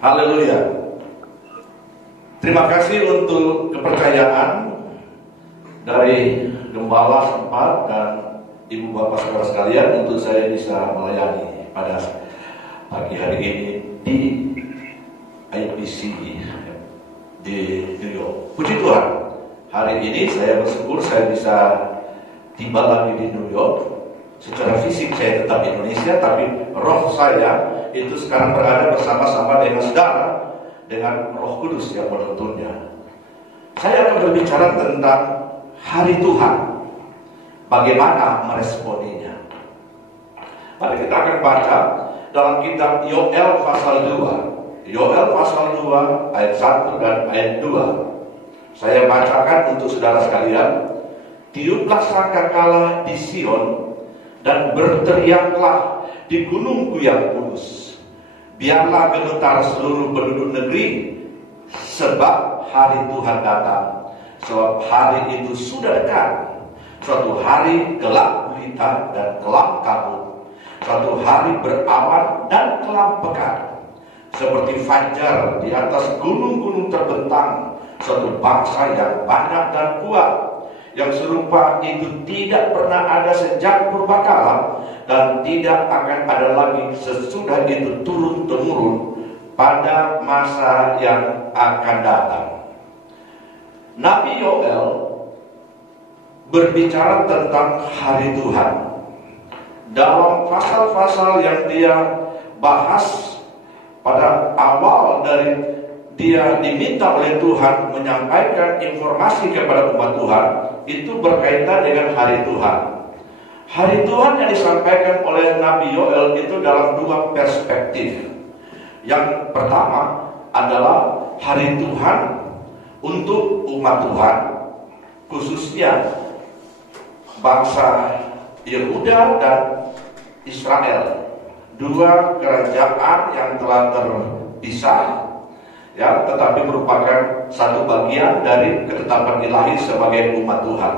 Haleluya. Terima kasih untuk kepercayaan dari Gembala Sempat dan Ibu Bapak Saudara sekalian untuk saya bisa melayani pada pagi hari ini di IPC di New York. Puji Tuhan, hari ini saya bersyukur saya bisa tiba lagi di New York. Secara fisik saya tetap di Indonesia, tapi roh saya itu sekarang berada bersama-sama dengan saudara, dengan Roh Kudus yang menuntunnya. Saya akan berbicara tentang hari Tuhan, bagaimana meresponinya. Mari kita akan baca dalam kitab Yoel pasal 2. Yoel pasal 2 ayat 1 dan ayat 2. Saya bacakan untuk saudara sekalian. Tiuplah sangkakala di Sion dan berteriaklah di gunungku yang kudus. Biarlah gemetar seluruh penduduk negeri, sebab hari Tuhan datang. Sebab hari itu sudah dekat. Suatu hari gelap gulita dan kelam kabut. Suatu hari berawan dan kelam pekat. Seperti fajar di atas gunung-gunung terbentang. Suatu bangsa yang banyak dan kuat. Yang serupa itu tidak pernah ada sejak purbakala dan tidak akan ada lagi sesudah itu turun-temurun pada masa yang akan datang. Nabi Yoel berbicara tentang hari Tuhan. Dalam pasal-pasal yang dia bahas pada awal dari dia diminta oleh Tuhan menyampaikan informasi kepada umat Tuhan, itu berkaitan dengan hari Tuhan. Hari Tuhan yang disampaikan oleh Nabi Yoel itu dalam dua perspektif. Yang pertama adalah hari Tuhan untuk umat Tuhan, khususnya bangsa Yehuda dan Israel, dua kerajaan yang telah terpisah, ya, tetapi merupakan satu bagian dari ketetapan ilahi sebagai umat Tuhan.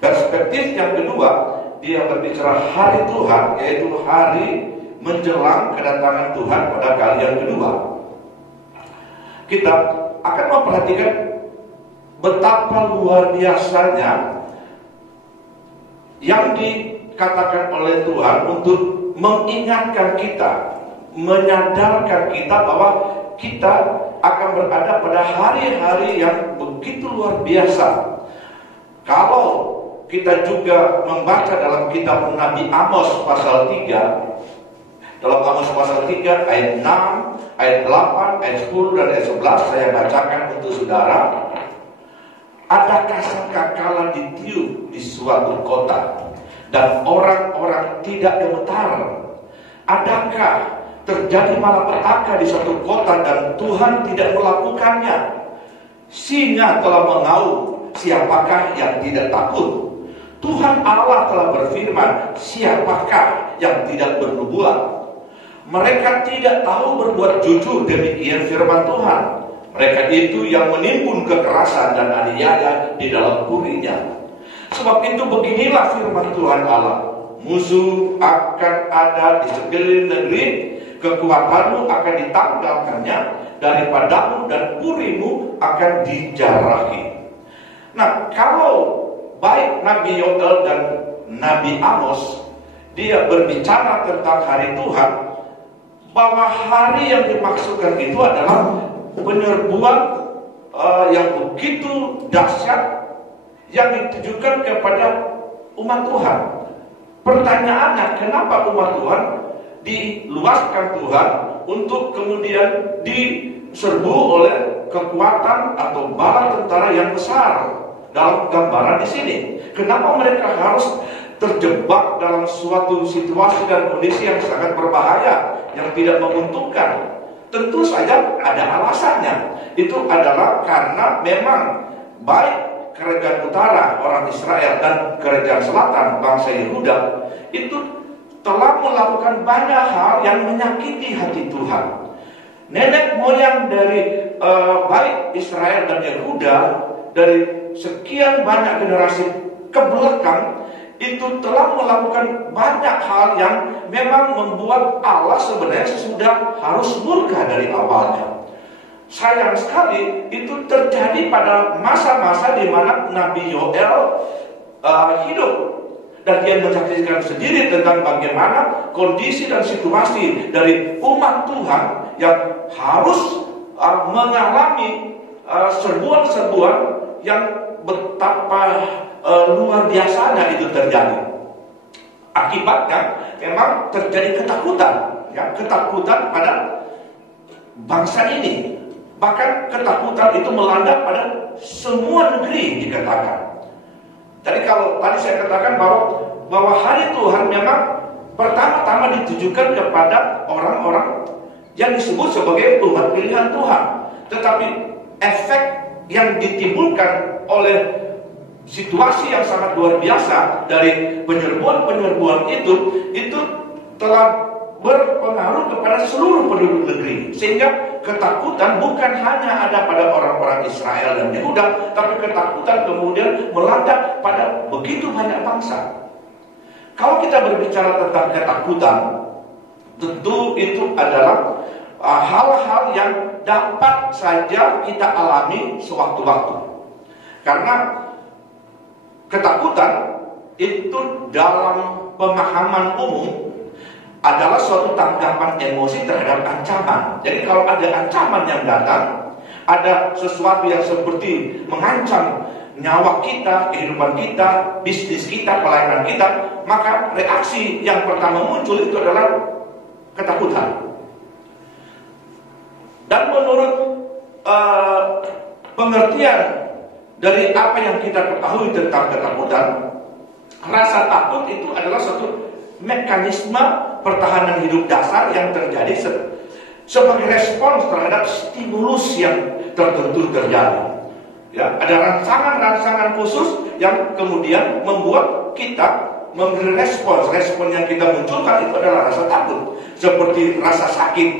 Perspektif yang kedua, dia berbicara hari Tuhan, yaitu hari menjelang kedatangan Tuhan pada kali yang kedua. Kita akan memperhatikan betapa luar biasanya yang dikatakan oleh Tuhan untuk mengingatkan kita, menyadarkan kita bahwa kita akan berada pada hari-hari yang begitu luar biasa. Kalau kita juga membaca dalam kitab Nabi Amos pasal 3, dalam Amos pasal 3 ayat 6, ayat 8, ayat 10 dan ayat 11 saya bacakan untuk saudara. Adakah sangkakala ditiup di suatu kota dan orang-orang tidak gemetar? Adakah terjadi malapetaka di suatu kota dan Tuhan tidak melakukannya? Singa telah mengaum, siapakah yang tidak takut? Tuhan Allah telah berfirman, siapakah yang tidak bernubuat? Mereka tidak tahu berbuat jujur, demikian firman Tuhan. Mereka itu yang menimbun kekerasan dan aniaya di dalam purinya. Sebab itu beginilah firman Tuhan Allah, musuh akan ada di sekeliling negeri, kekuatanmu akan ditanggalkannya daripadamu dan purimu akan dijarahi. Nah, kalau baik Nabi Yoel dan Nabi Amos, dia berbicara tentang hari Tuhan, bahwa hari yang dimaksudkan itu adalah penyerbuan yang begitu dahsyat yang ditujukan kepada umat Tuhan. Pertanyaannya, kenapa umat Tuhan diluaskan Tuhan untuk kemudian diserbu oleh kekuatan atau bala tentara yang besar? Dalam gambaran di sini, kenapa mereka harus terjebak dalam suatu situasi dan kondisi yang sangat berbahaya, yang tidak menguntungkan? Tentu saja ada alasannya. Itu adalah karena memang baik kerajaan utara orang Israel dan kerajaan selatan bangsa Yehuda itu telah melakukan banyak hal yang menyakiti hati Tuhan. Nenek moyang dari baik Israel dan Yehuda dari sekian banyak generasi ke belakang itu telah melakukan banyak hal yang memang membuat Allah sebenarnya sudah harus murka dari awalnya. Sayang sekali itu terjadi pada masa-masa di mana Nabi Yoel hidup, dan dia menyaksikan sendiri tentang bagaimana kondisi dan situasi dari umat Tuhan yang harus mengalami serbuan-serbuan yang betapa luar biasanya itu terjadi. Akibatnya memang terjadi ketakutan, ya, ketakutan pada bangsa ini. Bahkan ketakutan itu melanda pada semua negeri dikatakan. Jadi kalau tadi saya katakan bahwa hari Tuhan memang pertama-tama ditujukan kepada orang-orang yang disebut sebagai umat pilihan Tuhan. Tetapi efek yang ditimbulkan oleh situasi yang sangat luar biasa dari penyerbuan-penyerbuan itu telah berpengaruh kepada seluruh penduduk negeri, sehingga ketakutan bukan hanya ada pada orang-orang Israel dan Yehuda, tapi ketakutan kemudian melanda pada begitu banyak bangsa. Kalau kita berbicara tentang ketakutan, tentu itu adalah hal-hal yang dapat saja kita alami sewaktu-waktu. Karena ketakutan itu dalam pemahaman umum adalah suatu tanggapan emosi terhadap ancaman. Jadi kalau ada ancaman yang datang, ada sesuatu yang seperti mengancam nyawa kita, kehidupan kita, bisnis kita, pelayanan kita, maka reaksi yang pertama muncul itu adalah ketakutan. Dan menurut pengertian dari apa yang kita ketahui tentang ketakutan, rasa takut itu adalah suatu mekanisme pertahanan hidup dasar yang terjadi sebagai respons terhadap stimulus yang tertentu terjadi. Ya, ada rangsangan-rangsangan khusus yang kemudian membuat kita memberi respons. Respon yang kita munculkan itu adalah rasa takut. Seperti rasa sakit,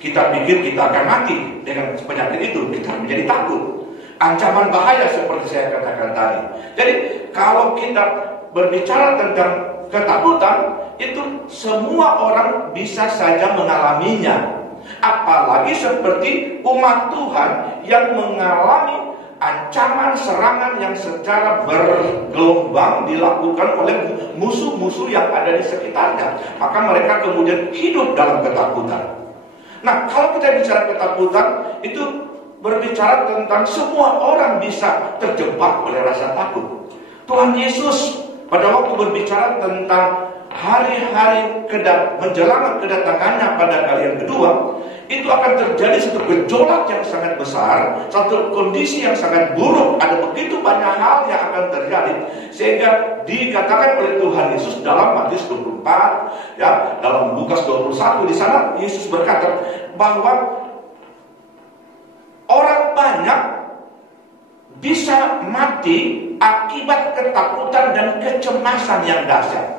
kita pikir kita akan mati dengan penyakit itu, kita menjadi takut. Ancaman bahaya seperti saya katakan tadi. Jadi kalau kita berbicara tentang ketakutan, itu semua orang bisa saja mengalaminya. Apalagi seperti umat Tuhan yang mengalami ancaman serangan yang secara bergelombang dilakukan oleh musuh-musuh yang ada di sekitarnya. Maka mereka kemudian hidup dalam ketakutan. Nah, kalau kita bicara ketakutan, itu berbicara tentang semua orang bisa terjebak oleh rasa takut. Tuhan Yesus pada waktu berbicara tentang hari-hari menjelang kedatangannya pada kali yang kedua, itu akan terjadi satu gejolak yang sangat besar, satu kondisi yang sangat buruk. Ada begitu banyak hal yang akan terjadi, sehingga dikatakan oleh Tuhan Yesus dalam Matius 24, ya, dalam Lukas 21, di sana Yesus berkata bahwa orang banyak bisa mati akibat ketakutan dan kecemasan yang dahsyat.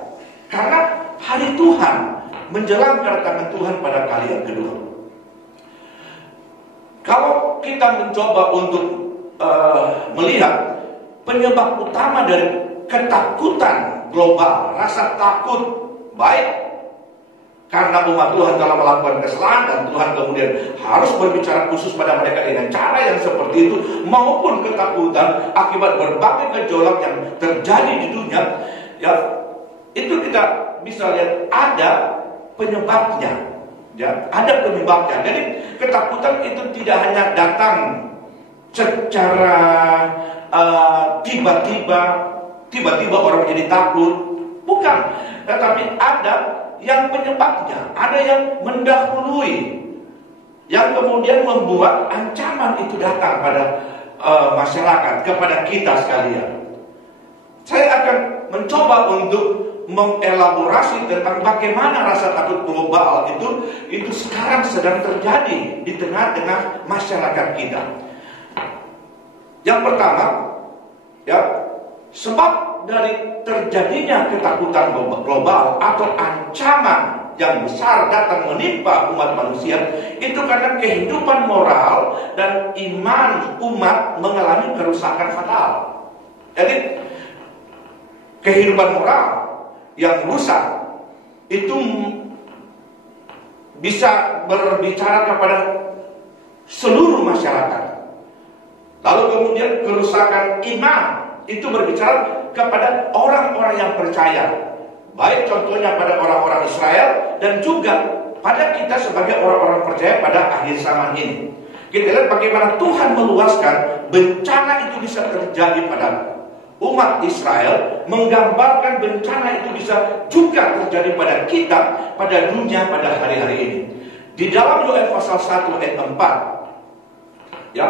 Karena hari Tuhan menjelang kedatangan Tuhan pada kali yang kedua. Kalau kita mencoba untuk melihat penyebab utama dari ketakutan global, rasa takut, baik karena umat Tuhan telah melakukan kesalahan dan Tuhan kemudian harus berbicara khusus pada mereka dengan cara yang seperti itu, maupun ketakutan akibat berbagai gejolak yang terjadi di dunia, ya, itu kita bisa lihat ada penyebabnya, ya, ada penyebabnya. Jadi ketakutan itu tidak hanya datang secara tiba-tiba orang menjadi takut, bukan, tetapi ada yang penyebabnya, ada yang mendahului, yang kemudian membuat ancaman itu datang pada masyarakat, kepada kita sekalian. Saya akan mencoba untuk mengelaborasi tentang bagaimana rasa takut global itu sekarang sedang terjadi di tengah-tengah masyarakat kita. Yang pertama, ya, sebab dari terjadinya ketakutan global atau ancaman yang besar datang menimpa umat manusia, itu karena kehidupan moral dan iman umat mengalami kerusakan fatal. Jadi kehidupan moral yang rusak itu bisa berbicara kepada seluruh masyarakat. Lalu kemudian kerusakan iman itu berbicara kepada orang-orang yang percaya, baik contohnya pada orang-orang Israel dan juga pada kita sebagai orang-orang percaya pada akhir zaman ini. Kita lihat bagaimana Tuhan meluaskan bencana itu bisa terjadi pada umat Israel, menggambarkan bencana itu bisa juga terjadi pada kita, pada dunia pada hari-hari ini. Di dalam Yoel pasal 1 ayat 4 ya,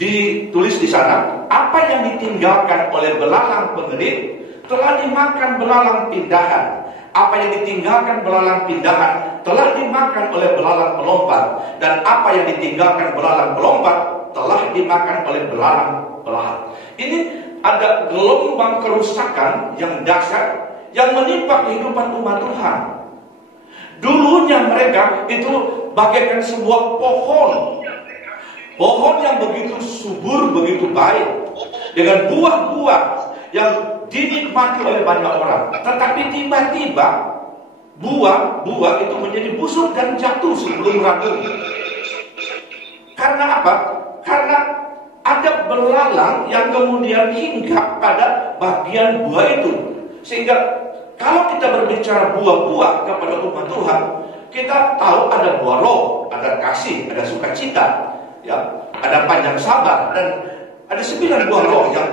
ditulis di sana, apa yang ditinggalkan oleh belalang pengerit telah dimakan belalang pindahan. Apa yang ditinggalkan belalang pindahan telah dimakan oleh belalang pelompat. Dan apa yang ditinggalkan belalang pelompat telah dimakan oleh belalang pelahat. Ini ada gelombang kerusakan yang dahsyat yang menimpa kehidupan umat Tuhan. Dulunya mereka itu bagaikan sebuah pohon. Pohon yang begitu subur, begitu baik, dengan buah-buah yang dinikmati oleh banyak orang. Tetapi tiba-tiba buah-buah itu menjadi busuk dan jatuh sebelum ragu. Karena apa? Karena ada belalang yang kemudian hinggap pada bagian buah itu. Sehingga kalau kita berbicara buah-buah kepada umat Tuhan, kita tahu ada buah roh, ada kasih, ada sukacita, ya, ada panjang sabar, dan ada 9 buah roh yang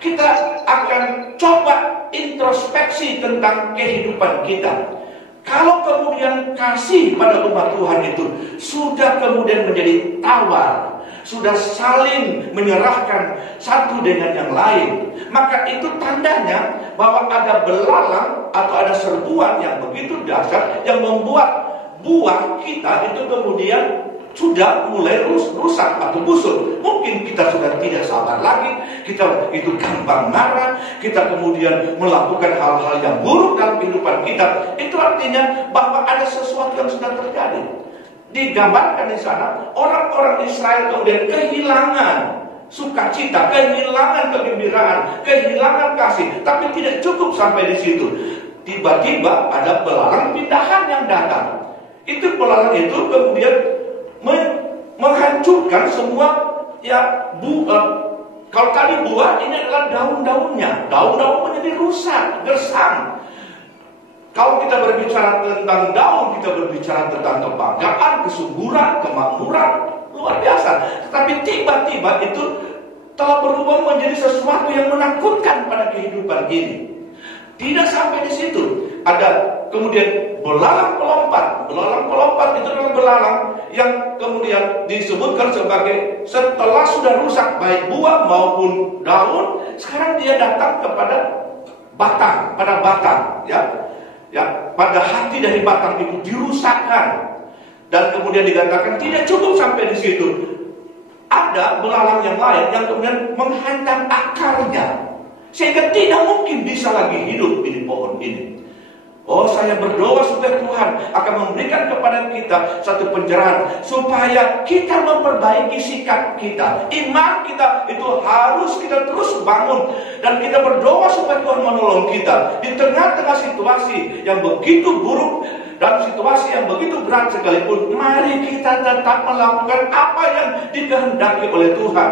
kita akan coba introspeksi tentang kehidupan kita. Kalau kemudian kasih pada umat Tuhan itu sudah kemudian menjadi tawar, sudah saling menyerahkan satu dengan yang lain, maka itu tandanya bahwa ada belalang atau ada serbuan yang begitu dahsyat yang membuat buah kita itu kemudian sudah mulai rusak atau busuk. Mungkin kita sudah tidak sabar lagi, kita itu gampang marah, kita kemudian melakukan hal-hal yang buruk dalam kehidupan kita. Itu artinya bahwa ada sesuatu yang sudah terjadi. Digambarkan di sana, orang-orang Israel kemudian kehilangan sukacita, kehilangan kegembiraan, kehilangan kasih. Tapi tidak cukup sampai di situ. Tiba-tiba ada belalang pindahan yang datang. Itu belalang itu kemudian menghancurkan semua ya kalau tadi buah, ini adalah daun-daunnya. Daun-daun menjadi rusak, gersang. Kalau kita berbicara tentang daun, kita berbicara tentang kebanggaan, kesuburan, kemakmuran, luar biasa. Tetapi tiba-tiba itu telah berubah menjadi sesuatu yang menakutkan pada kehidupan ini. Tidak sampai di situ. Ada kemudian belalang pelompat. Belalang pelompat itu adalah belalang yang kemudian disebutkan sebagai setelah sudah rusak baik buah maupun daun, sekarang dia datang kepada batang, pada batang, ya, pada hati dari batang itu dirusakkan. Dan kemudian dikatakan tidak cukup sampai di situ. Ada belalang yang lain yang kemudian menghantam akarnya, sehingga tidak mungkin bisa lagi hidup di pohon ini. Oh, saya berdoa supaya Tuhan akan memberikan kepada kita satu pencerahan, supaya kita memperbaiki sikap kita. Iman kita itu harus kita terus bangun. Dan kita berdoa supaya Tuhan menolong kita di tengah-tengah situasi yang begitu buruk dan situasi yang begitu berat sekalipun. Mari kita tetap melakukan apa yang dikehendaki oleh Tuhan.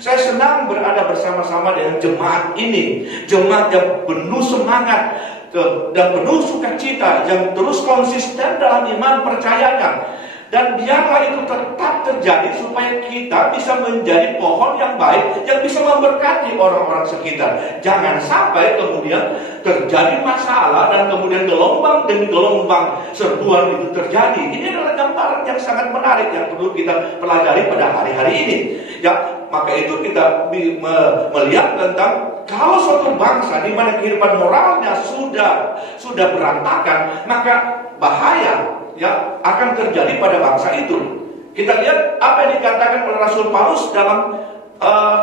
Saya senang berada bersama-sama dengan jemaat ini, jemaat yang penuh semangat dan penuh sukacita, yang terus konsisten dalam iman percayanya. Dan biarlah itu tetap terjadi supaya kita bisa menjadi pohon yang baik, yang bisa memberkati orang-orang sekitar. Jangan sampai kemudian terjadi masalah dan kemudian gelombang demi gelombang serbuan itu terjadi. Ini adalah gambaran yang sangat menarik yang perlu kita pelajari pada hari-hari ini. Ya, maka itu kita melihat tentang kalau suatu bangsa di mana kehidupan moralnya sudah berantakan, maka bahaya ya akan terjadi pada bangsa itu. Kita lihat apa yang dikatakan oleh Rasul Paulus dalam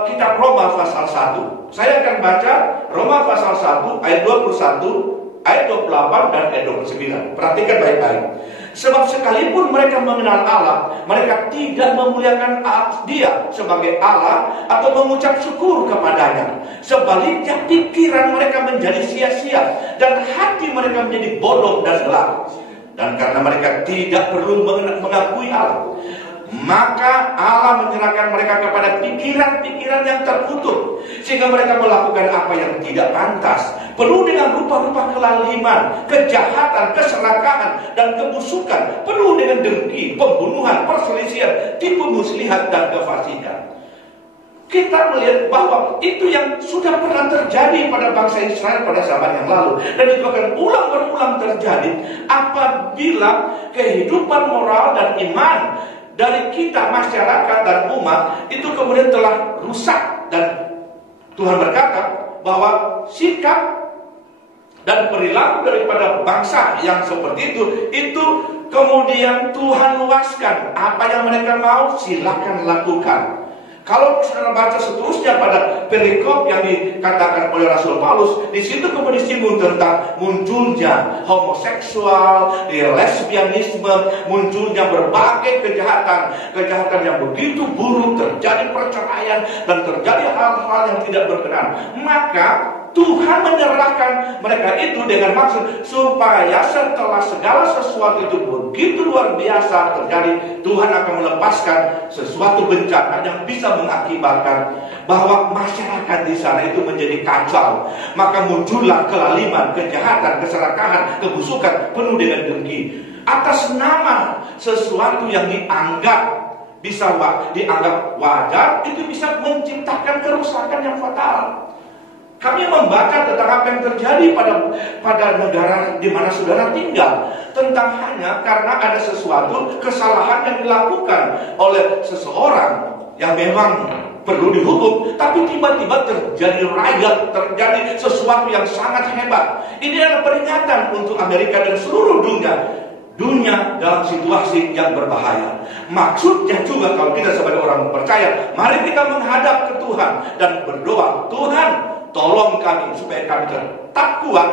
kitab Roma pasal 1. Saya akan baca Roma pasal 1 ayat 21, ayat 28 dan ayat 29. Perhatikan baik-baik. Sebab sekalipun mereka mengenal Allah, mereka tidak memuliakan Dia sebagai Allah atau mengucap syukur kepadanya. Sebaliknya pikiran mereka menjadi sia-sia dan hati mereka menjadi bodoh dan gelap. Dan karena mereka tidak perlu mengakui Allah, maka Allah menyerahkan mereka kepada pikiran-pikiran yang terkutuk, sehingga mereka melakukan apa yang tidak pantas, penuh dengan rupa-rupa kelaliman, kejahatan, keserakahan, dan kebusukan, penuh dengan dengki, pembunuhan, perselisihan, tipu muslihat, dan kefasikan. Kita melihat bahwa itu yang sudah pernah terjadi pada bangsa Israel pada zaman yang lalu, dan itu akan ulang berulang terjadi apabila kehidupan moral dan iman dari kita, masyarakat dan umat itu kemudian telah rusak. Dan Tuhan berkata bahwa sikap dan perilaku daripada bangsa yang seperti itu kemudian Tuhan luaskan. Apa yang mereka mau, silakan lakukan. Kalau saudara baca seterusnya pada perikop yang dikatakan oleh Rasul Paulus, di situ kemudian disinggung tentang munculnya homoseksual, lesbianisme, munculnya berbagai kejahatan yang begitu buruk, terjadi perceraian dan terjadi hal-hal yang tidak berkenan. Maka Tuhan menyerahkan mereka itu dengan maksud supaya setelah segala sesuatu itu begitu luar biasa terjadi, Tuhan akan melepaskan sesuatu bencana yang bisa mengakibatkan bahwa masyarakat di sana itu menjadi kacau. Maka muncullah kelaliman, kejahatan, keserakahan, kebusukan, penuh dengan dengki. Atas nama sesuatu yang dianggap wajar, itu bisa menciptakan kerusakan yang fatal. Kami membaca tentang apa yang terjadi pada negara di mana saudara tinggal, tentang hanya karena ada sesuatu kesalahan yang dilakukan oleh seseorang yang memang perlu dihukum, tapi tiba-tiba terjadi riot, terjadi sesuatu yang sangat hebat. Ini adalah peringatan untuk Amerika dan seluruh dunia dalam situasi yang berbahaya. Maksudnya juga kalau kita sebagai orang percaya, mari kita menghadap ke Tuhan dan berdoa, Tuhan tolong kami supaya kami tetap kuat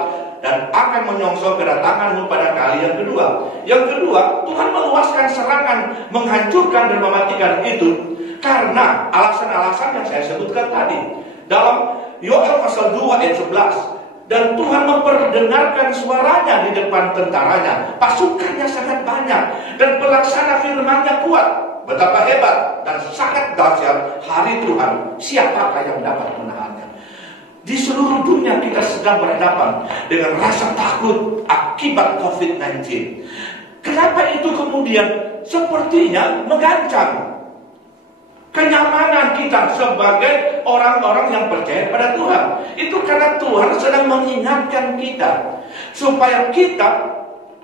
dan akan menyongsong kedatangan-Mu pada kali yang kedua. Yang kedua, Tuhan meluaskan serangan, menghancurkan dan mematikan itu karena alasan-alasan yang saya sebutkan tadi. Dalam Yoel pasal 2 ayat 11, dan Tuhan memperdengarkan suaranya di depan tentaranya, pasukannya sangat banyak dan pelaksana firman-Nya kuat. Betapa hebat dan sangat dahsyat hari Tuhan, siapakah yang dapat menahannya? Di seluruh dunia kita sedang berhadapan dengan rasa takut akibat COVID-19. Kenapa itu kemudian sepertinya mengancam kenyamanan kita sebagai orang-orang yang percaya pada Tuhan? Itu karena Tuhan sedang mengingatkan kita supaya kita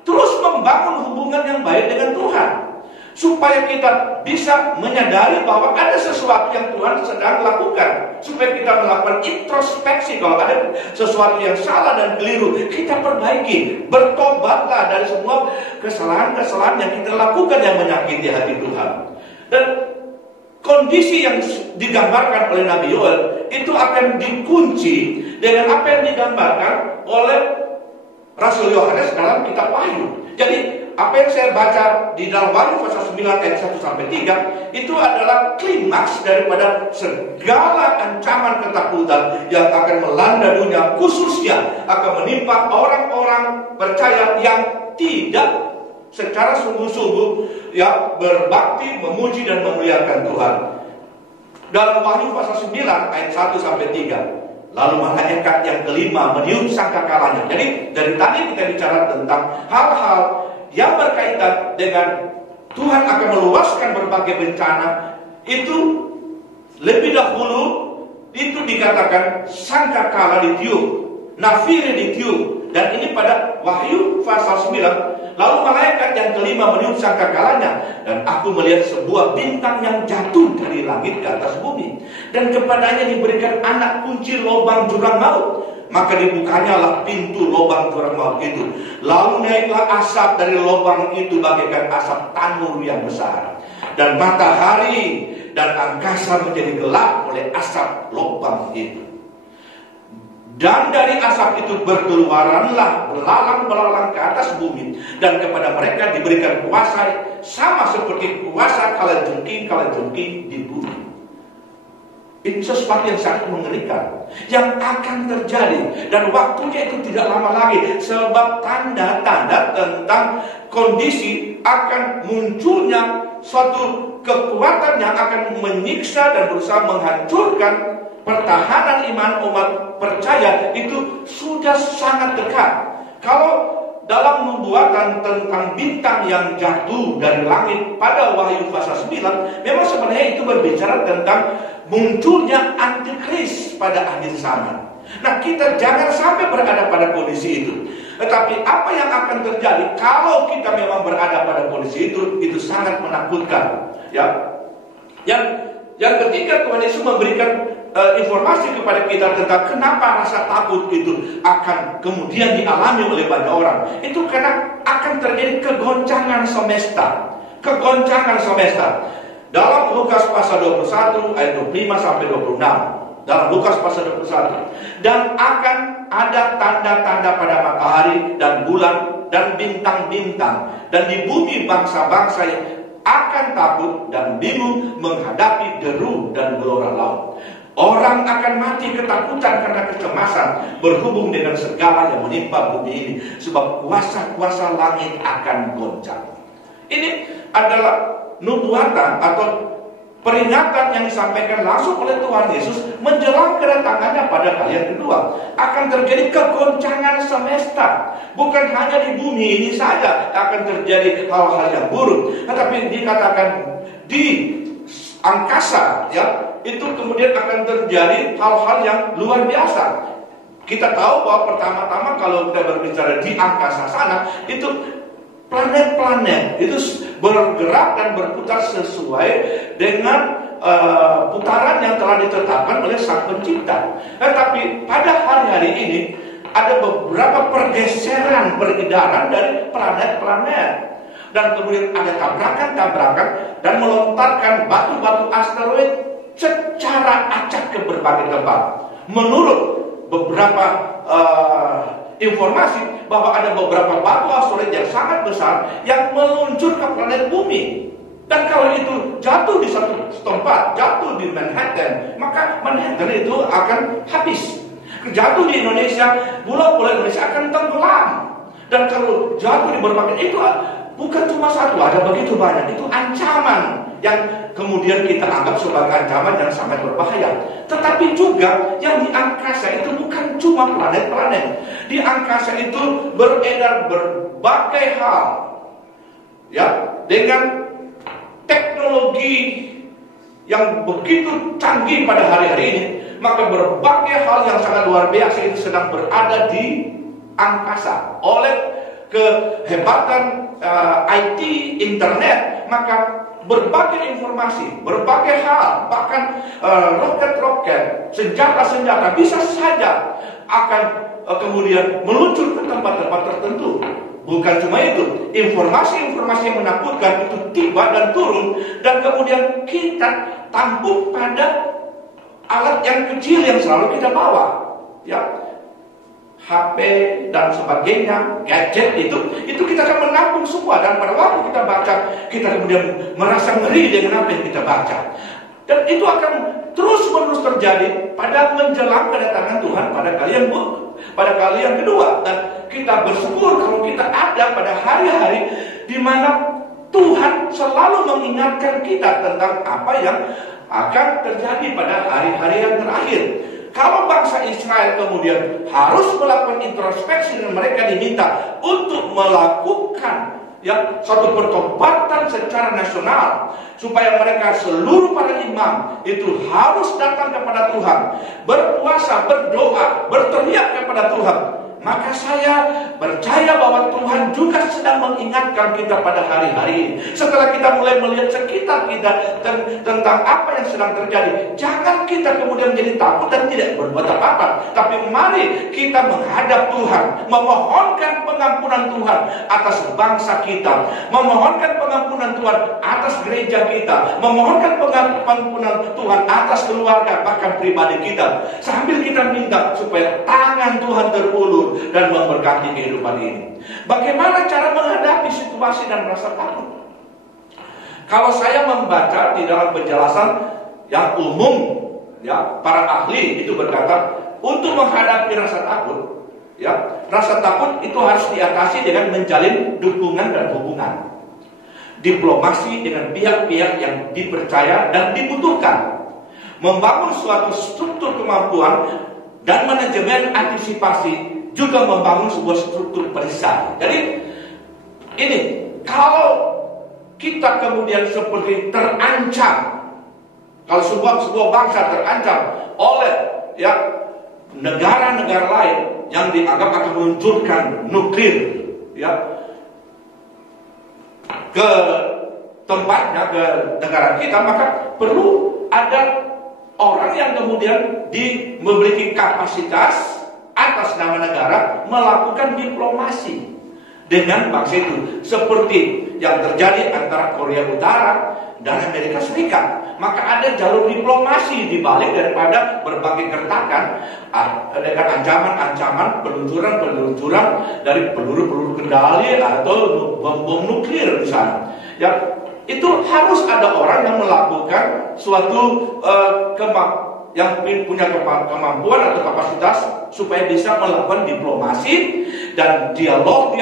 terus membangun hubungan yang baik dengan Tuhan, supaya kita bisa menyadari bahwa ada sesuatu yang Tuhan sedang lakukan, supaya kita melakukan introspeksi. Kalau ada sesuatu yang salah dan keliru, kita perbaiki, bertobatlah dari semua kesalahan-kesalahan yang kita lakukan yang menyakiti hati Tuhan. Dan kondisi yang digambarkan oleh Nabi Yoel itu akan dikunci dengan apa yang digambarkan oleh Rasul Yohanes dalam kitab Wahyu. Jadi apa yang saya baca di dalam Wahyu pasal 9 ayat 1-3 itu adalah klimaks daripada segala ancaman ketakutan yang akan melanda dunia, khususnya akan menimpa orang-orang percaya yang tidak secara sungguh-sungguh yang berbakti, memuji dan memuliakan Tuhan. Dalam Wahyu pasal 9 ayat 1-3, lalu malaikat yang kelima meniup sangkakalanya. Jadi dari tadi kita bicara tentang hal-hal yang berkaitan dengan Tuhan akan meluaskan berbagai bencana. Itu lebih dahulu itu dikatakan sangkakala ditiup, nafiri ditiup. Dan ini pada Wahyu pasal 9. Lalu malaikat yang kelima meniup sangkakalanya, dan aku melihat sebuah bintang yang jatuh dari langit ke atas bumi, dan kepadanya diberikan anak kunci lubang jurang maut. Maka dibukanyalah pintu lubang jurang maut itu. Lalu naiklah asap dari lubang itu bagaikan asap tanur yang besar, dan matahari dan angkasa menjadi gelap oleh asap lubang itu. Dan dari asap itu berkeluaranlah belalang-belalang ke atas bumi, dan kepada mereka diberikan kuasa sama seperti kuasa kalajengking di bumi. Ini sesuatu yang sangat mengerikan yang akan terjadi, dan waktunya itu tidak lama lagi, sebab tanda-tanda tentang kondisi akan munculnya suatu kekuatan yang akan menyiksa dan berusaha menghancurkan pertahanan iman umat percaya itu sudah sangat dekat. Kalau dalam nubuatan tentang bintang yang jatuh dari langit pada Wahyu pasal 9, memang sebenarnya itu berbicara tentang munculnya antikris pada akhir zaman. Nah, kita jangan sampai berada pada kondisi itu. Tetapi apa yang akan terjadi kalau kita memang berada pada kondisi itu sangat menakutkan. Ya, yang ketiga, Tuhan Yesus memberikan informasi kepada kita tentang kenapa rasa takut itu akan kemudian dialami oleh banyak orang. Itu karena akan terjadi kegoncangan semesta. Kegoncangan semesta. Dalam Lukas pasal 21 ayat 25 sampai 26. Dalam Lukas pasal 21. Dan akan ada tanda-tanda pada matahari dan bulan dan bintang-bintang, dan di bumi bangsa-bangsa yang akan takut dan bingung menghadapi deru dan gelora laut. Orang akan mati ketakutan karena kecemasan berhubung dengan segala yang menimpa bumi ini, sebab kuasa-kuasa langit akan goncang. Ini adalah nubuatan atau peringatan yang disampaikan langsung oleh Tuhan Yesus menjelang kedatangannya pada kali yang kedua. Akan terjadi kegoncangan semesta. Bukan hanya di bumi ini saja akan terjadi hal-hal yang buruk, tetapi dikatakan di angkasa, ya, itu kemudian akan terjadi hal-hal yang luar biasa. Kita tahu bahwa pertama-tama kalau kita berbicara di angkasa sana, itu planet-planet itu bergerak dan berputar sesuai dengan putaran yang telah ditetapkan oleh Sang Pencipta. Tetapi pada hari-hari ini ada beberapa pergeseran peredaran dari planet-planet. Dan kemudian ada tabrakan-tabrakan dan melontarkan batu-batu asteroid secara acak ke berbagai tempat. Menurut beberapa informasi bahwa ada beberapa batu asteroid yang sangat besar yang meluncur ke planet bumi. Dan kalau itu jatuh di satu tempat, jatuh di Manhattan, maka Manhattan itu akan habis. Jatuh di Indonesia, pulau-pulau Indonesia akan tenggelam. Dan kalau jatuh di berbagai itu bukan cuma satu, ada begitu banyak. Itu ancaman yang kemudian kita anggap sebagai ancaman yang sangat berbahaya. Tetapi juga yang di angkasa itu bukan cuma planet-planet. Di angkasa itu beredar berbagai hal, ya, dengan teknologi yang begitu canggih pada hari-hari ini. Maka berbagai hal yang sangat luar biasa itu sedang berada di angkasa. Oleh kehebatan IT, internet, maka berbagai informasi, berbagai hal, bahkan roket-roket, senjata-senjata bisa saja akan kemudian meluncur ke tempat-tempat tertentu. Bukan cuma itu, informasi-informasi yang menakutkan itu tiba dan turun, dan kemudian kita tampuk pada alat yang kecil yang selalu kita bawa, ya, HP dan sebagainya, gadget itu kita akan menampung semua. Dan pada waktu kita baca, kita kemudian merasa ngeri dengan apa yang kita baca. Dan itu akan terus-menerus terjadi pada menjelang kedatangan Tuhan pada kali yang kedua. Dan kita bersyukur kalau kita ada pada hari-hari di mana Tuhan selalu mengingatkan kita tentang apa yang akan terjadi pada hari-hari yang terakhir. Kalau bangsa Israel kemudian harus melakukan introspeksi dan mereka diminta untuk melakukan, ya, suatu pertobatan secara nasional, supaya mereka seluruh para imam itu harus datang kepada Tuhan, berpuasa, berdoa, berteriak kepada Tuhan. Maka saya percaya bahwa Tuhan juga sedang mengingatkan kita pada hari-hari ini. Setelah kita mulai melihat sekitar kita tentang apa yang sedang terjadi, jangan kita kemudian menjadi takut dan tidak berbuat apa-apa. Tapi mari kita menghadap Tuhan, memohonkan pengampunan Tuhan atas bangsa kita, memohonkan pengampunan Tuhan atas gereja kita, memohonkan pengampunan Tuhan atas keluarga, bahkan pribadi kita, sambil kita minta supaya tangan Tuhan terulur dan memberkati kehidupan ini. Bagaimana cara menghadapi situasi dan rasa takut? Kalau saya membaca di dalam penjelasan yang umum, ya, para ahli itu berkata, untuk menghadapi rasa takut, ya, rasa takut itu harus diatasi dengan menjalin dukungan dan hubungan diplomasi dengan pihak-pihak yang dipercaya dan dibutuhkan, membangun suatu struktur kemampuan dan manajemen antisipasi, juga membangun sebuah struktur perisai. Jadi ini, kalau kita kemudian seperti terancam, kalau sebuah bangsa terancam oleh, ya, negara-negara lain yang dianggap akan meluncurkan nuklir, ya, ke tempatnya, ke negara kita, maka perlu ada orang yang kemudian memiliki kapasitas atas nama negara melakukan diplomasi dengan bangsa itu, seperti yang terjadi antara Korea Utara dan Amerika Serikat. Maka ada jalur diplomasi di balik daripada berbagai gertakan, dengan ancaman-ancaman peluncuran dari peluru-peluru kendali atau bom nuklir di sana. Ya, itu harus ada orang yang melakukan suatu yang punya kemampuan atau kapasitas supaya bisa melakukan diplomasi dan dialog,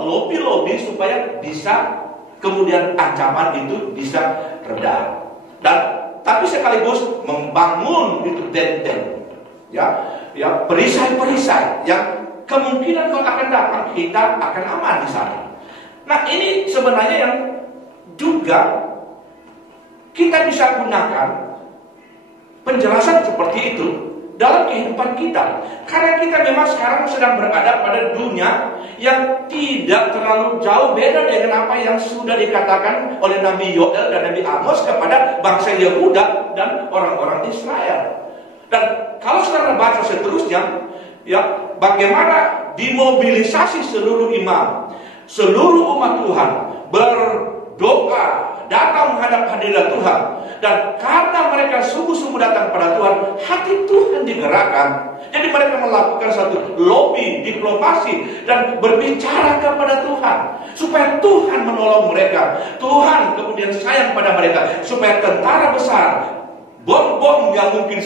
lobby supaya bisa kemudian ancaman itu bisa reda. Tapi sekaligus membangun itu benteng, ya, perisai-perisai yang kemungkinan kalau akan datang kita akan aman di sana. Nah, ini sebenarnya yang juga kita bisa gunakan penjelasan seperti itu dalam kehidupan kita, karena kita memang sekarang sedang berada pada dunia yang tidak terlalu jauh beda dengan apa yang sudah dikatakan oleh Nabi Yoel dan Nabi Amos kepada bangsa Yehuda dan orang-orang Israel. Dan kalau saudara baca seterusnya, ya, bagaimana dimobilisasi seluruh imam, seluruh umat Tuhan berdoa, datang menghadap hadirat Tuhan. Dan karena mereka sungguh-sungguh datang kepada Tuhan, hati Tuhan digerakkan. Jadi mereka melakukan satu lobby, diplomasi, dan berbicara kepada Tuhan supaya Tuhan menolong mereka. Tuhan kemudian sayang pada mereka, supaya tentara besar, bom-bom yang mungkin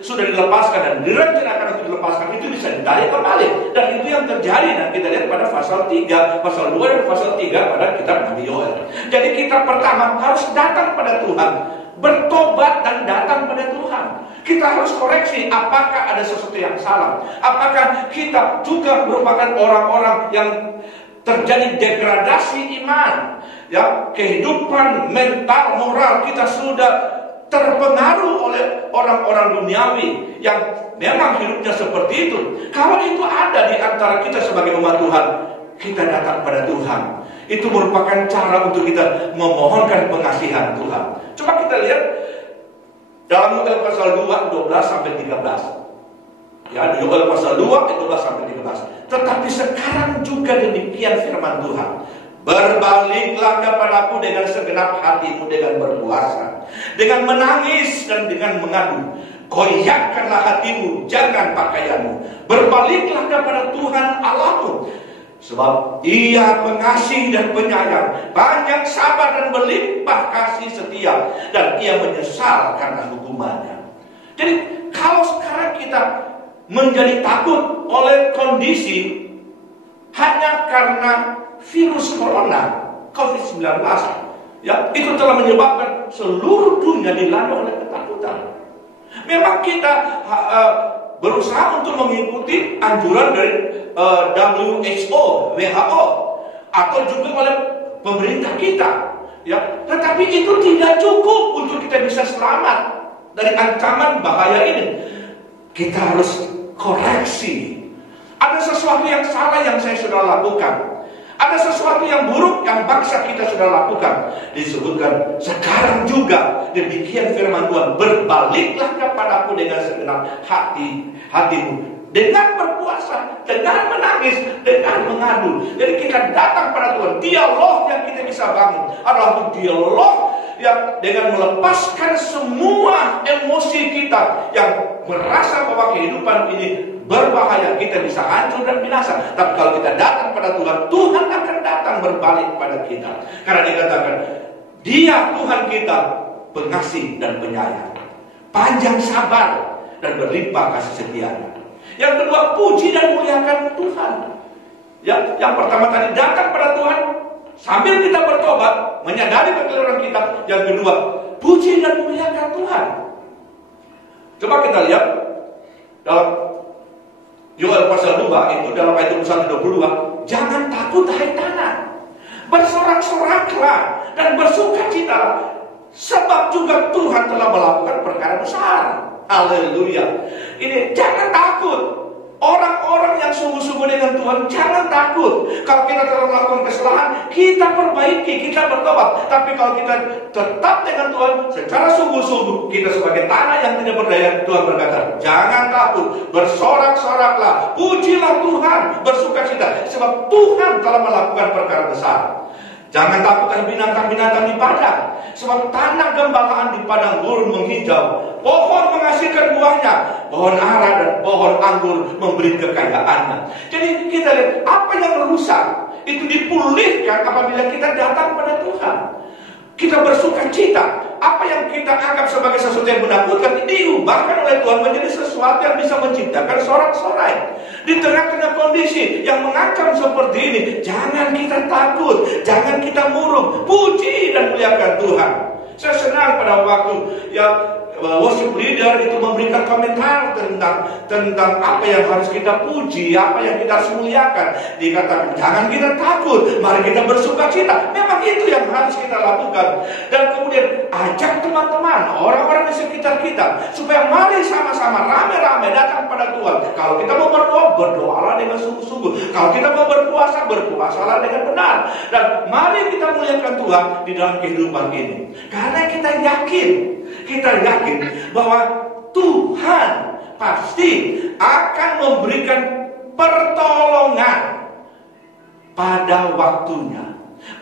sudah dilepaskan dan direncanakan untuk dilepaskan itu bisa ditarik kembali. Dan itu yang terjadi, dan kita lihat pada pasal 3, pasal 2 dan pasal 3 pada kitab Nabi Yoel. Jadi kita pertama harus datang pada Tuhan, bertobat dan datang pada Tuhan. Kita harus koreksi apakah ada sesuatu yang salah. Apakah kita juga merupakan orang-orang yang terjadi degradasi iman, ya, kehidupan mental, moral kita sudah terpengaruh oleh orang-orang duniawi yang memang hidupnya seperti itu. Kalau itu ada di antara kita sebagai umat Tuhan, kita datang pada Tuhan. Itu merupakan cara untuk kita memohonkan pengasihan Tuhan. Coba kita lihat dalam Yoel pasal 2, 12 sampai 13. Ya, di Yoel pasal 2, 12 sampai 13. Tetapi sekarang juga demikian firman Tuhan. Berbaliklah kepadaku dengan segenap hatimu, dengan berpuasa, dengan menangis dan dengan mengadu. Koyakkanlah hatimu, jangan pakaianmu. Berbaliklah kepada Tuhan Allahmu, sebab Ia pengasih dan penyayang, banyak sabar dan berlimpah kasih setia, dan Ia menyesal karena hukumannya. Jadi kalau sekarang kita menjadi takut oleh kondisi hanya karena virus corona, COVID-19, ya, itu telah menyebabkan seluruh dunia dilanda oleh ketakutan. Memang kita berusaha untuk mengikuti anjuran dari WHO, atau juga oleh pemerintah kita, ya. Tetapi itu tidak cukup untuk kita bisa selamat dari ancaman bahaya ini. Kita harus koreksi Ada sesuatu yang salah yang saya sudah lakukan. Ada sesuatu yang buruk yang bangsa kita sudah lakukan. Disebutkan sekarang juga demikian firman Tuhan, berbaliklah kepadaku dengan segenap hatimu, dengan berpuasa, dengan menangis, dengan mengadu. Jadi kita datang pada Tuhan. Dialog yang kita bisa bangun adalah dialog yang dengan melepaskan semua emosi kita yang merasa bahwa kehidupan ini berbahaya, kita bisa hancur dan binasa. Tapi kalau kita datang pada Tuhan, Tuhan akan datang berbalik pada kita. Karena dikatakan, Dia Tuhan kita pengasih dan penyayang, panjang sabar dan berlimpah kasih setia-Nya. Yang kedua, puji dan muliakan Tuhan. Yang pertama tadi datang pada Tuhan sambil kita bertobat, menyadari kekeliruan kita. Yang kedua, puji dan muliakan Tuhan. Coba kita lihat dalam Yoel pasal 2 itu, dalam ayat 21-22, jangan takut hai tanah, bersorak-soraklah dan bersukacita, sebab juga Tuhan telah melakukan perkara besar. Haleluya. Ini jangan takut. Orang-orang yang sungguh-sungguh dengan Tuhan, jangan takut. Kalau kita telah melakukan kesalahan, kita perbaiki, kita bertobat. Tapi kalau kita tetap dengan Tuhan secara sungguh-sungguh, kita sebagai tanah yang tidak berdaya, Tuhan berkata, jangan takut, bersorak-soraklah, pujilah Tuhan, bersukacita, sebab Tuhan telah melakukan perkara besar. Jangan takutkan binatang-binatang di padang, sebab tanah gembalaan di padang gurun menghijau. Pohon menghasilkan buahnya, pohon ara dan pohon anggur memberi kekayaannya. Jadi kita lihat apa yang rusak itu dipulihkan apabila kita datang pada Tuhan. Kita bersukacita. Apa yang kita anggap sebagai sesuatu yang menakutkan diubahkan oleh Tuhan menjadi sesuatu yang bisa menciptakan sorak-sorai. Di tengah-tengah kondisi yang mengancam seperti ini, jangan kita takut, jangan kita murung, puji dan muliakan Tuhan. Saya senang pada waktu worship leader itu memberikan komentar tentang apa yang harus kita puji, apa yang kita harus muliakan. Dikatakan jangan kita takut, mari kita bersukacita. Memang itu yang harus kita lakukan. Dan kemudian ajak teman-teman, orang-orang di sekitar kita, supaya mari sama-sama rame-rame datang pada Tuhan. Kalau kita mau berdoa, berdoalah dengan sungguh-sungguh. Kalau kita mau berpuasa, berpuasalah dengan benar. Dan mari kita muliakan Tuhan di dalam kehidupan ini. Karena kita yakin bahwa Tuhan pasti akan memberikan pertolongan pada waktunya.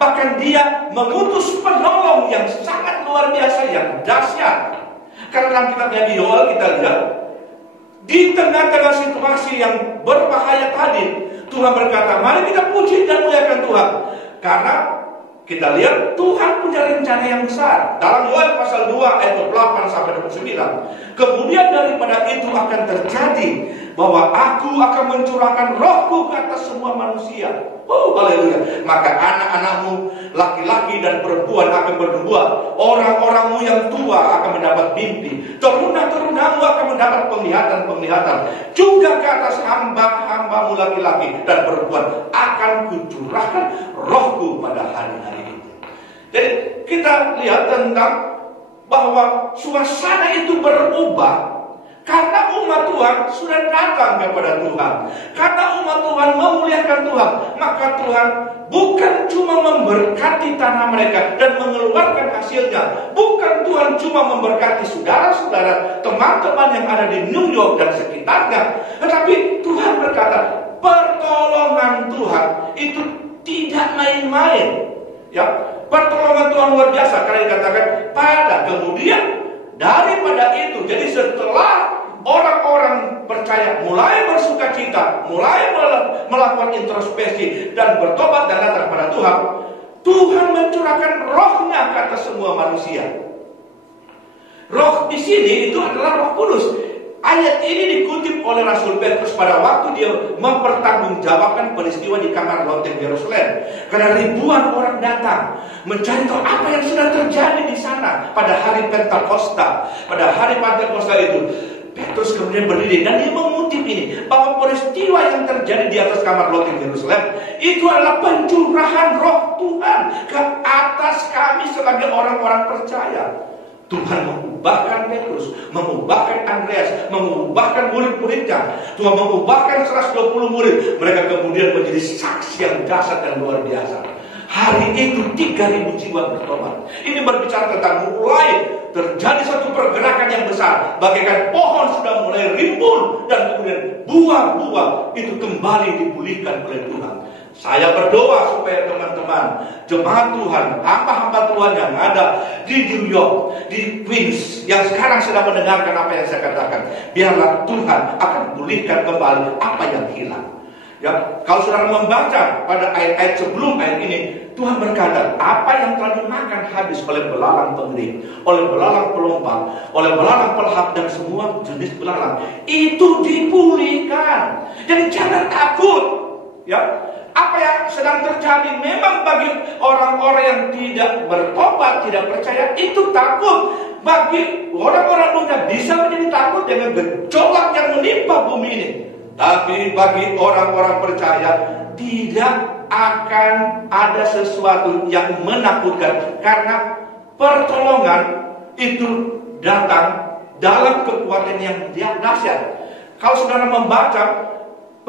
Bahkan Dia mengutus penolong yang sangat luar biasa, yang dahsyat. Karena dalam kitab Nabi Yoel kita lihat, di tengah-tengah situasi yang berbahaya tadi, Tuhan berkata, mari kita puji dan muliakan Tuhan. Karena kita lihat Tuhan punya rencana yang besar. Dalam Yoel pasal 2 ayat 28-29. Kemudian daripada itu akan terjadi bahwa aku akan mencurahkan rohku ke atas semua manusia. Haleluya. Maka anak-anakmu laki-laki dan perempuan akan bernubuat. Orang-orangmu yang tua akan mendapat mimpi. Teruna-terunamu akan mendapat penglihatan-penglihatan. Juga ke atas hamba-hambamu laki-laki dan perempuan akan kucurahkan rohku pada hari-hari itu. Jadi kita lihat tentang bahwa suasana itu berubah karena umat Tuhan sudah datang kepada Tuhan. Karena umat Tuhan memuliakan Tuhan, maka Tuhan bukan cuma memberkati tanah mereka dan mengeluarkan hasilnya. Bukan Tuhan cuma memberkati saudara-saudara, teman-teman yang ada di New York dan sekitarnya. Tetapi Tuhan berkata, pertolongan Tuhan itu tidak main-main. Ya, pertolongan Tuhan luar biasa. Karena dikatakan pada kemudian daripada itu, jadi setelah orang-orang percaya mulai bersukacita, mulai melakukan introspeksi dan bertobat dan datang pada Tuhan, Tuhan mencurahkan rohnya ke atas semua manusia. Roh di sini itu adalah Roh Kudus. Ayat ini dikutip oleh Rasul Petrus pada waktu dia mempertanggungjawabkan peristiwa di kamar loteng Yerusalem. Karena ribuan orang datang mencari tahu apa yang sudah terjadi di sana pada hari Pentakosta. Pada hari Pentakosta itu, Petrus kemudian berdiri dan dia mengutip ini, bahwa peristiwa yang terjadi di atas kamar loteng Yerusalem itu adalah pencurahan roh Tuhan ke atas kami sebagai orang-orang percaya. Tuhan mengubahkan Petrus, mengubahkan Andreas, mengubahkan murid-muridnya. Tuhan mengubahkan 120 murid. Mereka kemudian menjadi saksi yang dahsyat dan luar biasa. Hari itu 3.000 jiwa bertobat. Ini berbicara tentang mulai terjadi satu pergerakan yang besar. Bagaikan pohon sudah mulai rimbun, dan kemudian buah-buah itu kembali dipulihkan oleh Tuhan. Saya berdoa supaya teman-teman, jemaat Tuhan, hamba-hamba Tuhan yang ada di New York, di Queens, yang sekarang sedang mendengarkan apa yang saya katakan, biarlah Tuhan akan pulihkan kembali apa yang hilang. Ya, kalau saudara membaca pada ayat-ayat sebelum ayat ini, Tuhan berkata, apa yang telah dimakan habis oleh belalang pengering, oleh belalang pelompang, oleh belalang pelahap, dan semua jenis belalang, itu dipulihkan. Jadi jangan takut. Ya, apa yang sedang terjadi memang bagi orang-orang yang tidak bertobat, tidak percaya, itu takut. Bagi orang-orang dunia bisa menjadi takut dengan gejolak yang menimpa bumi ini. Tapi bagi orang-orang percaya tidak akan ada sesuatu yang menakutkan, karena pertolongan itu datang dalam kekuatan yang dahsyat. Kalau saudara membaca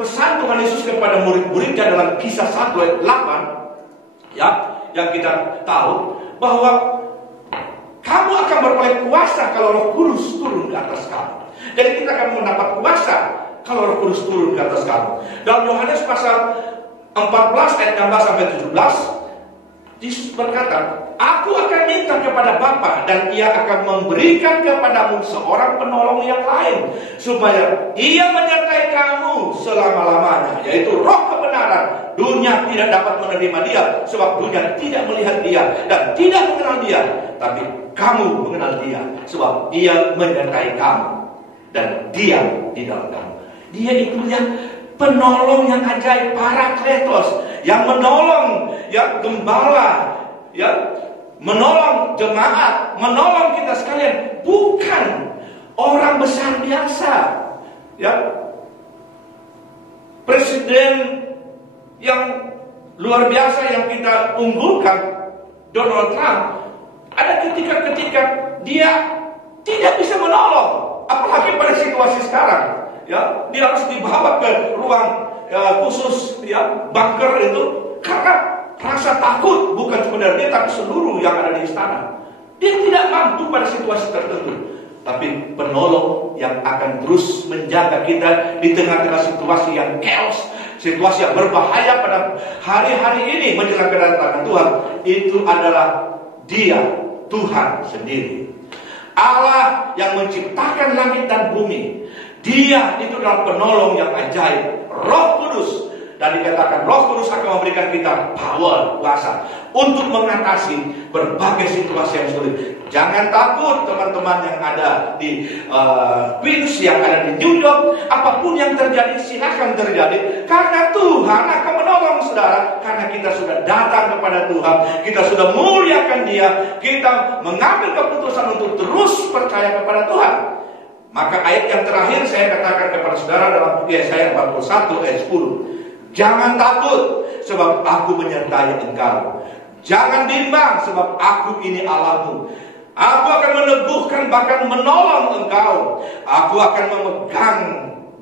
pesan Tuhan Yesus kepada murid-muridnya dalam Kisah 1 ayat 8, ya, yang kita tahu bahwa kamu akan beroleh kuasa kalau Roh Kudus turun ke atas kamu. Jadi kita akan mendapat kuasa kalau Roh Kudus turun ke atas kamu. Dalam Yohanes pasal 14 ayat 16 sampai 17, Yesus berkata, aku akan minta kepada Bapa, dan Ia akan memberikan kepadamu seorang penolong yang lain, supaya Ia menyertai kamu selama-lamanya, yaitu Roh kebenaran. Dunia tidak dapat menerima Dia, sebab dunia tidak melihat Dia dan tidak mengenal Dia. Tapi kamu mengenal Dia, sebab Dia menyertai kamu dan Dia di dalam kamu. Dia itu yang penolong yang ajaib, Parakletos, yang menolong, ya, gembala, ya, menolong jemaat, menolong kita sekalian, bukan orang besar biasa, ya. Presiden yang luar biasa yang kita unggulkan, Donald Trump, ada ketika-ketika dia tidak bisa menolong, apalagi pada situasi sekarang. Ya, dia harus dibawa ke ruang khusus, ya, bunker itu, karena rasa takut, bukan cuma dari dia tapi seluruh yang ada di istana. Dia tidak mampu pada situasi tertentu, tapi penolong yang akan terus menjaga kita di tengah-tengah situasi yang chaos, situasi yang berbahaya pada hari-hari ini menjelang kedatangan Tuhan, itu adalah Dia, Tuhan sendiri, Allah yang menciptakan langit dan bumi. Dia itu adalah penolong yang ajaib, Roh Kudus. Dan dikatakan Roh Kudus akan memberikan kita power, kuasa untuk mengatasi berbagai situasi yang sulit. Jangan takut teman-teman yang ada di Queens, yang ada di New York. Apapun yang terjadi, silakan terjadi, karena Tuhan akan menolong saudara. Karena kita sudah datang kepada Tuhan, kita sudah muliakan Dia, kita mengambil keputusan untuk terus percaya kepada Tuhan. Maka ayat yang terakhir saya katakan kepada saudara dalam Yesaya 41 ayat 10. Jangan takut, sebab aku menyertai engkau. Jangan bimbang, sebab aku ini Allahmu. Aku akan meneguhkan, bahkan menolong engkau. Aku akan memegang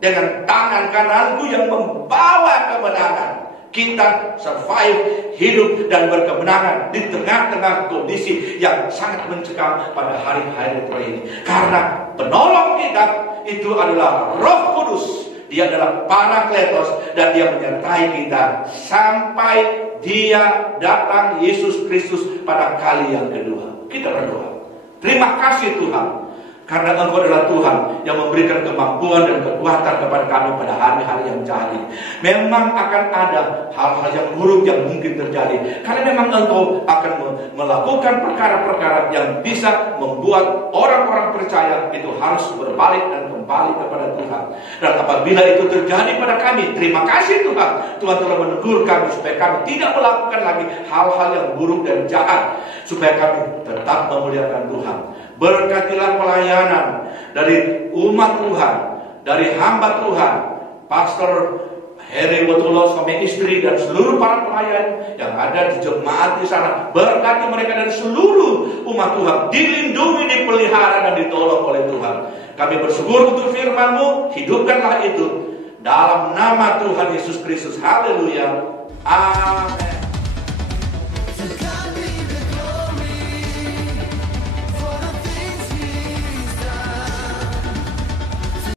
dengan tangan kananku yang membawa kemenangan. Kita survive, hidup dan berkemenangan di tengah-tengah kondisi yang sangat mencekam pada hari-hari ini. Karena penolong kita itu adalah Roh Kudus. Dia adalah Parakletos, dan Dia menyertai kita sampai Dia datang, Yesus Kristus, pada kali yang kedua. Kita berdoa. Terima kasih Tuhan, karena Engkau adalah Tuhan yang memberikan kemampuan dan kekuatan kepada kami pada hari-hari yang jahil. Memang akan ada hal-hal yang buruk yang mungkin terjadi, karena memang Engkau akan melakukan perkara-perkara yang bisa membuat orang-orang percaya itu harus berbalik dan kembali kepada Tuhan. Dan apabila itu terjadi pada kami, terima kasih Tuhan. Tuhan telah menegur kami supaya kami tidak melakukan lagi hal-hal yang buruk dan jahat, supaya kami tetap memuliakan Tuhan. Berkatilah pelayanan dari umat Tuhan, dari hamba Tuhan, Pastor Heri Wetullah, suami istri, dan seluruh para pelayan yang ada di jemaat di sana. Berkati mereka dan seluruh umat Tuhan. Dilindungi, dipelihara, dan ditolong oleh Tuhan. Kami bersyukur untuk firman-Mu. Hidupkanlah itu. Dalam nama Tuhan Yesus Kristus. Haleluya. Amin.